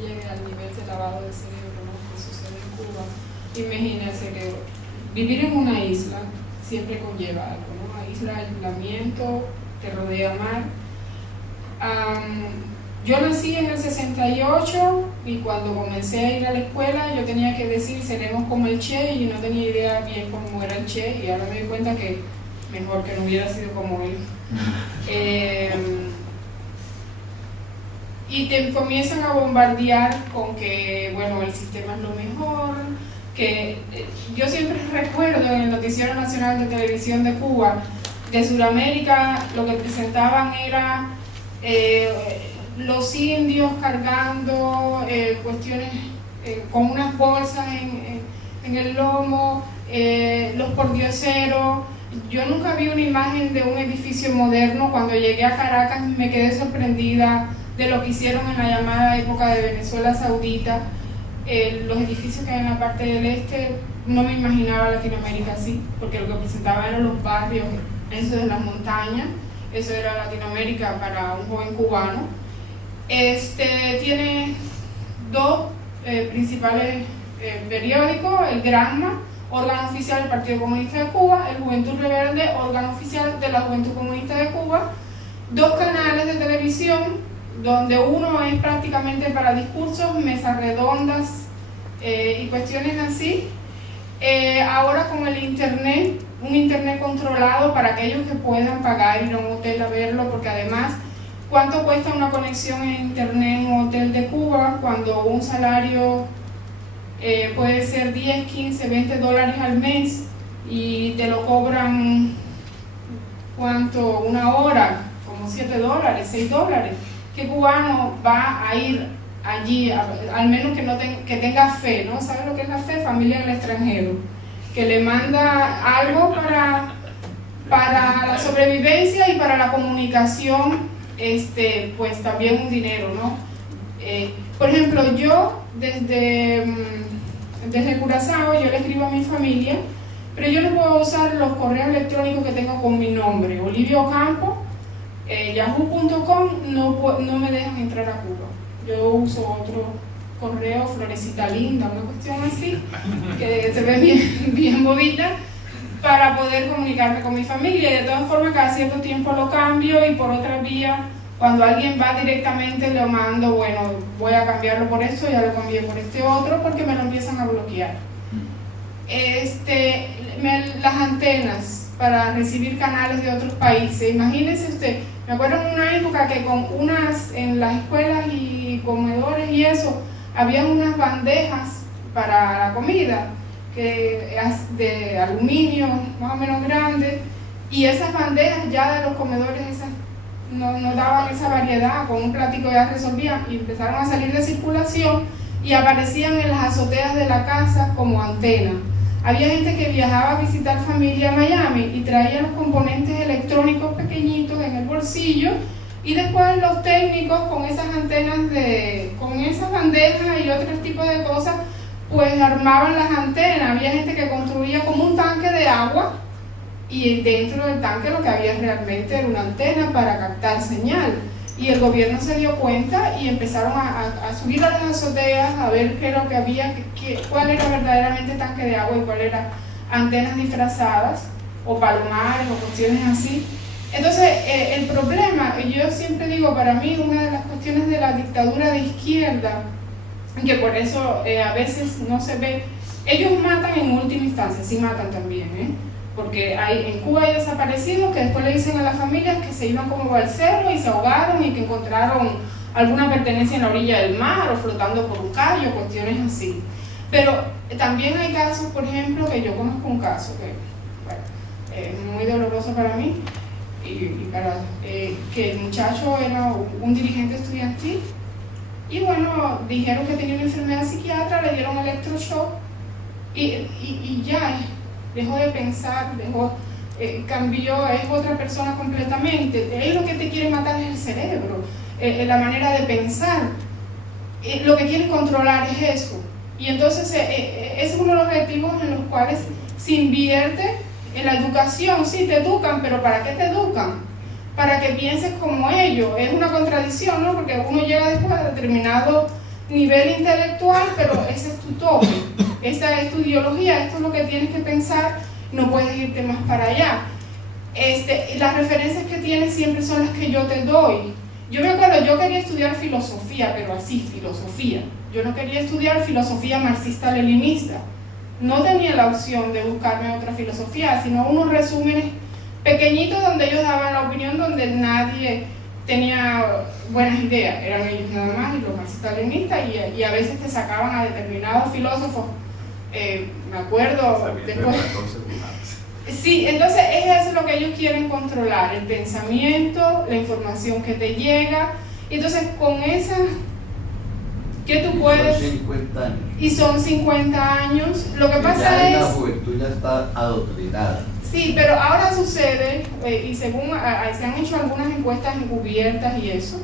llegue al nivel de lavado de cerebro, ¿no?, que sucede en Cuba. Imagínense que vivir en una isla siempre conlleva algo, ¿no? Isla, aislamiento, te rodea mar. Yo nací en el 68 y cuando comencé a ir a la escuela yo tenía que decir seremos como el Che, y no tenía idea bien cómo era el Che, y ahora me doy cuenta que mejor que no hubiera sido como él. Y te comienzan a bombardear con que, bueno, el sistema es lo mejor, que yo siempre recuerdo en el Noticiero Nacional de Televisión de Cuba, de Sudamérica, lo que presentaban era los indios cargando cuestiones con unas bolsas en el lomo, los pordioseros. Yo nunca vi una imagen de un edificio moderno. Cuando llegué a Caracas me quedé sorprendida de lo que hicieron en la llamada época de Venezuela Saudita. Los edificios que hay en la parte del este, no me imaginaba Latinoamérica así, porque lo que presentaban eran los barrios, eso de las montañas, eso era Latinoamérica para un joven cubano. Tiene dos principales periódicos: el Granma, órgano oficial del Partido Comunista de Cuba; el Juventud Rebelde, órgano oficial de la Juventud Comunista de Cuba. Dos canales de televisión, donde uno es prácticamente para discursos, mesas redondas y cuestiones así. Ahora con el internet, un internet controlado para aquellos que puedan pagar, ir a un hotel a verlo, porque además, ¿cuánto cuesta una conexión en internet en un hotel de Cuba cuando un salario puede ser 10, 15, 20 dólares al mes y te lo cobran, ¿cuánto? Una hora, como 7 dólares, 6 dólares? ¿Qué cubano va a ir allí, al menos que tenga fe, ¿no? ¿Sabes lo que es la fe? Familia en el extranjero, que le manda algo para la sobrevivencia y para la comunicación, pues también un dinero, ¿no? Por ejemplo, yo desde Curazao, yo le escribo a mi familia, pero yo no puedo usar los correos electrónicos que tengo con mi nombre, Olivia Ocampo, yahoo.com, no me dejan entrar a Cuba. Yo uso otro correo, Florecita Linda, una cuestión así, que se ve bien bonita, para poder comunicarme con mi familia. Y de todas formas, cada cierto tiempo lo cambio, y por otra vía, cuando alguien va directamente, le mando, bueno, voy a cambiarlo por esto, ya lo cambié por este otro, porque me lo empiezan a bloquear. Las antenas para recibir canales de otros países. Imagínense usted, me acuerdo en una época que en las escuelas y comedores y eso, había unas bandejas para la comida, de aluminio, más o menos grandes, y esas bandejas ya de los comedores, esas no daban esa variedad, con un platico ya resolvían, y empezaron a salir de circulación y aparecían en las azoteas de la casa como antena. Había gente que viajaba a visitar familia a Miami y traía los componentes electrónicos pequeñitos en el bolsillo, y después los técnicos con esas antenas, con esas bandejas y otros tipos de cosas, pues armaban las antenas. Había gente que construía como un tanque de agua, y dentro del tanque lo que había realmente era una antena para captar señal. Y el gobierno se dio cuenta y empezaron a subir a las azoteas a ver qué era lo que había, cuál era verdaderamente tanque de agua y cuál era antenas disfrazadas o palomares o cuestiones así. Entonces, el problema, yo siempre digo, para mí una de las cuestiones de la dictadura de izquierda, que por eso a veces no se ve, ellos matan en última instancia, sí matan también, porque en Cuba hay desaparecidos que después le dicen a las familias que se iban como balseros y se ahogaron, y que encontraron alguna pertenencia en la orilla del mar o flotando por un callo, cuestiones así. Pero también hay casos, por ejemplo, que yo conozco un caso que, bueno, es muy doloroso para mí, que el muchacho era un dirigente estudiantil, y bueno, dijeron que tenía una enfermedad psiquiátrica, le dieron electroshock y ya dejó de pensar, cambió, es otra persona completamente. Él lo que te quiere matar es el cerebro, la manera de pensar. Lo que quiere controlar es eso. Y entonces ese es uno de los objetivos en los cuales se invierte en la educación. Sí, te educan, pero ¿para qué te educan? Para que pienses como ellos. Es una contradicción, ¿no? Porque uno llega después a determinado nivel intelectual, pero ese es tu tope, esa es tu ideología, esto es lo que tienes que pensar, no puedes irte más para allá. Las referencias que tienes siempre son las que yo te doy. Yo me acuerdo, yo quería estudiar filosofía, pero así, filosofía. Yo no quería estudiar filosofía marxista-leninista. No tenía la opción de buscarme otra filosofía, sino unos resúmenes pequeñitos donde ellos daban la opinión, donde nadie tenía buenas ideas, eran ellos nada más y los marxistas-leninistas, y a veces te sacaban a determinados filósofos, me acuerdo después. Sí, entonces eso es lo que ellos quieren controlar, el pensamiento, la información que te llega, y entonces con esa, ¿qué tú puedes? Son 50 años. Y son 50 años, lo que pasa es... La juventud ya está adoctrinada. Sí, pero ahora sucede, y según se han hecho algunas encuestas encubiertas y eso,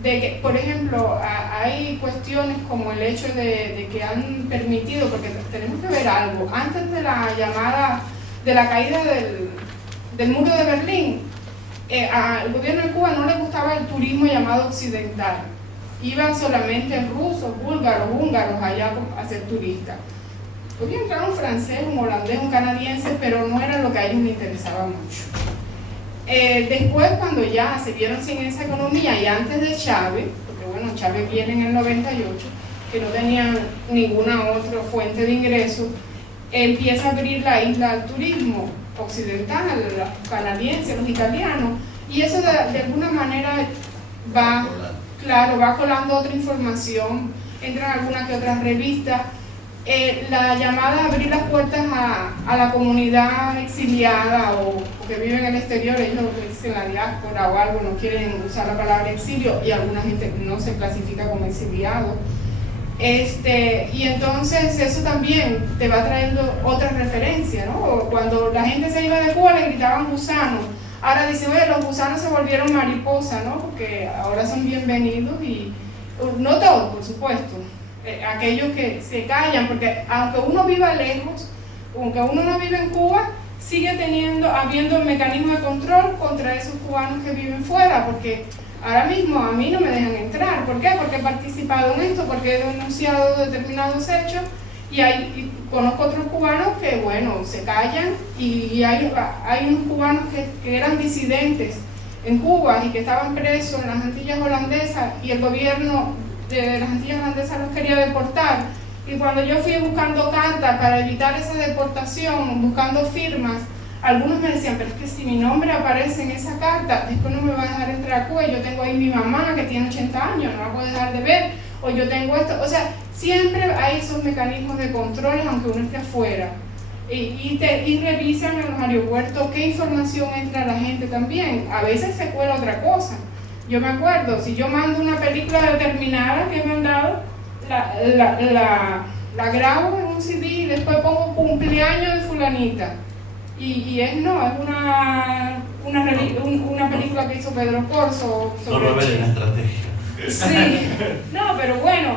de que, por ejemplo, hay cuestiones como el hecho de que han permitido, porque tenemos que ver algo, antes de la llamada, de la caída del muro de Berlín, al gobierno de Cuba no le gustaba el turismo llamado occidental, iban solamente rusos, búlgaros, húngaros allá a ser turistas. Podía entrar un francés, un holandés, un canadiense, pero no era lo que a ellos les interesaba mucho. Después, cuando ya se vieron sin esa economía, y antes de Chávez, porque bueno, Chávez viene en el 98, que no tenía ninguna otra fuente de ingresos, empieza a abrir la isla al turismo occidental, los canadienses, los italianos, y eso de alguna manera va, claro, va colando otra información, entran alguna que otra revista. La llamada a abrir las puertas a la comunidad exiliada o que vive en el exterior, ellos lo dicen la diáspora o algo, no quieren usar la palabra exilio, y alguna gente no se clasifica como exiliado. Y entonces eso también te va trayendo otras referencias, ¿no? Cuando la gente se iba de Cuba le gritaban gusanos, ahora dicen, oye, los gusanos se volvieron mariposas, ¿no? Porque ahora son bienvenidos, y no todos, por supuesto. Aquellos que se callan, porque aunque uno viva lejos, aunque uno no vive en Cuba, sigue habiendo mecanismos de control contra esos cubanos que viven fuera, porque ahora mismo a mí no me dejan entrar. ¿Por qué? Porque he participado en esto, porque he denunciado determinados hechos, y conozco otros cubanos que, bueno, se callan, y hay unos cubanos que eran disidentes en Cuba y que estaban presos en las Antillas holandesas, y el gobierno de las Antillas holandesas los quería deportar, y cuando yo fui buscando cartas para evitar esa deportación, buscando firmas, algunos me decían, pero es que si mi nombre aparece en esa carta, después no me va a dejar entrar a Cuba, yo tengo ahí mi mamá que tiene 80 años, no la puedo dejar de ver, o yo tengo esto, o sea, siempre hay esos mecanismos de control aunque uno esté afuera, y revisan en los aeropuertos qué información entra a la gente también, a veces se cuela otra cosa. Yo me acuerdo, si yo mando una película determinada que he mandado, la grabo en un CD y después pongo cumpleaños de fulanita. Y es una película que hizo Pedro Corso sobre... No revelen la estrategia. Sí, no, pero bueno,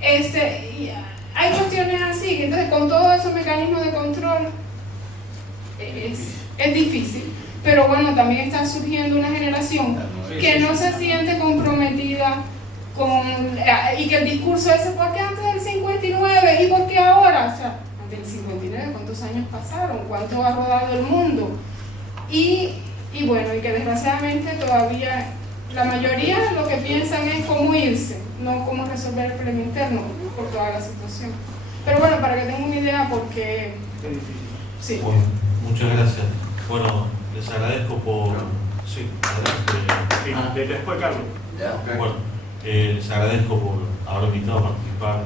hay cuestiones así, entonces con todos esos mecanismos de control es difícil. Pero bueno, también está surgiendo una generación que no se siente comprometida y que el discurso ese, ¿por qué antes del 59? ¿Y por qué ahora? O sea, antes del 59, ¿cuántos años pasaron? ¿Cuánto ha rodado el mundo? Y bueno, y que desgraciadamente todavía la mayoría lo que piensan es cómo irse, no cómo resolver el problema interno por toda la situación. Pero bueno, para que tengan una idea, porque... Sí. Bueno, muchas gracias. Bueno, les agradezco por... Sí, adelante. Sí, después Carlos. Bueno, les agradezco por haber invitado a participar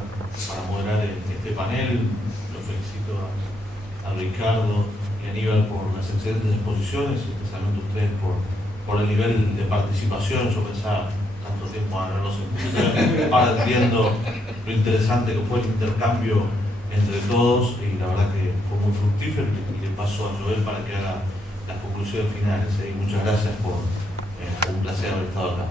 para moderar este panel. Los felicito a Ricardo y a Aníbal por las excelentes exposiciones, especialmente a ustedes por el nivel de participación. Yo pensaba tanto tiempo a no sé, ahora entiendo lo interesante que fue el intercambio entre todos, y la verdad que fue muy fructífero, y le paso a Joel para que haga las conclusiones finales. Y muchas gracias por un placer haber estado acá.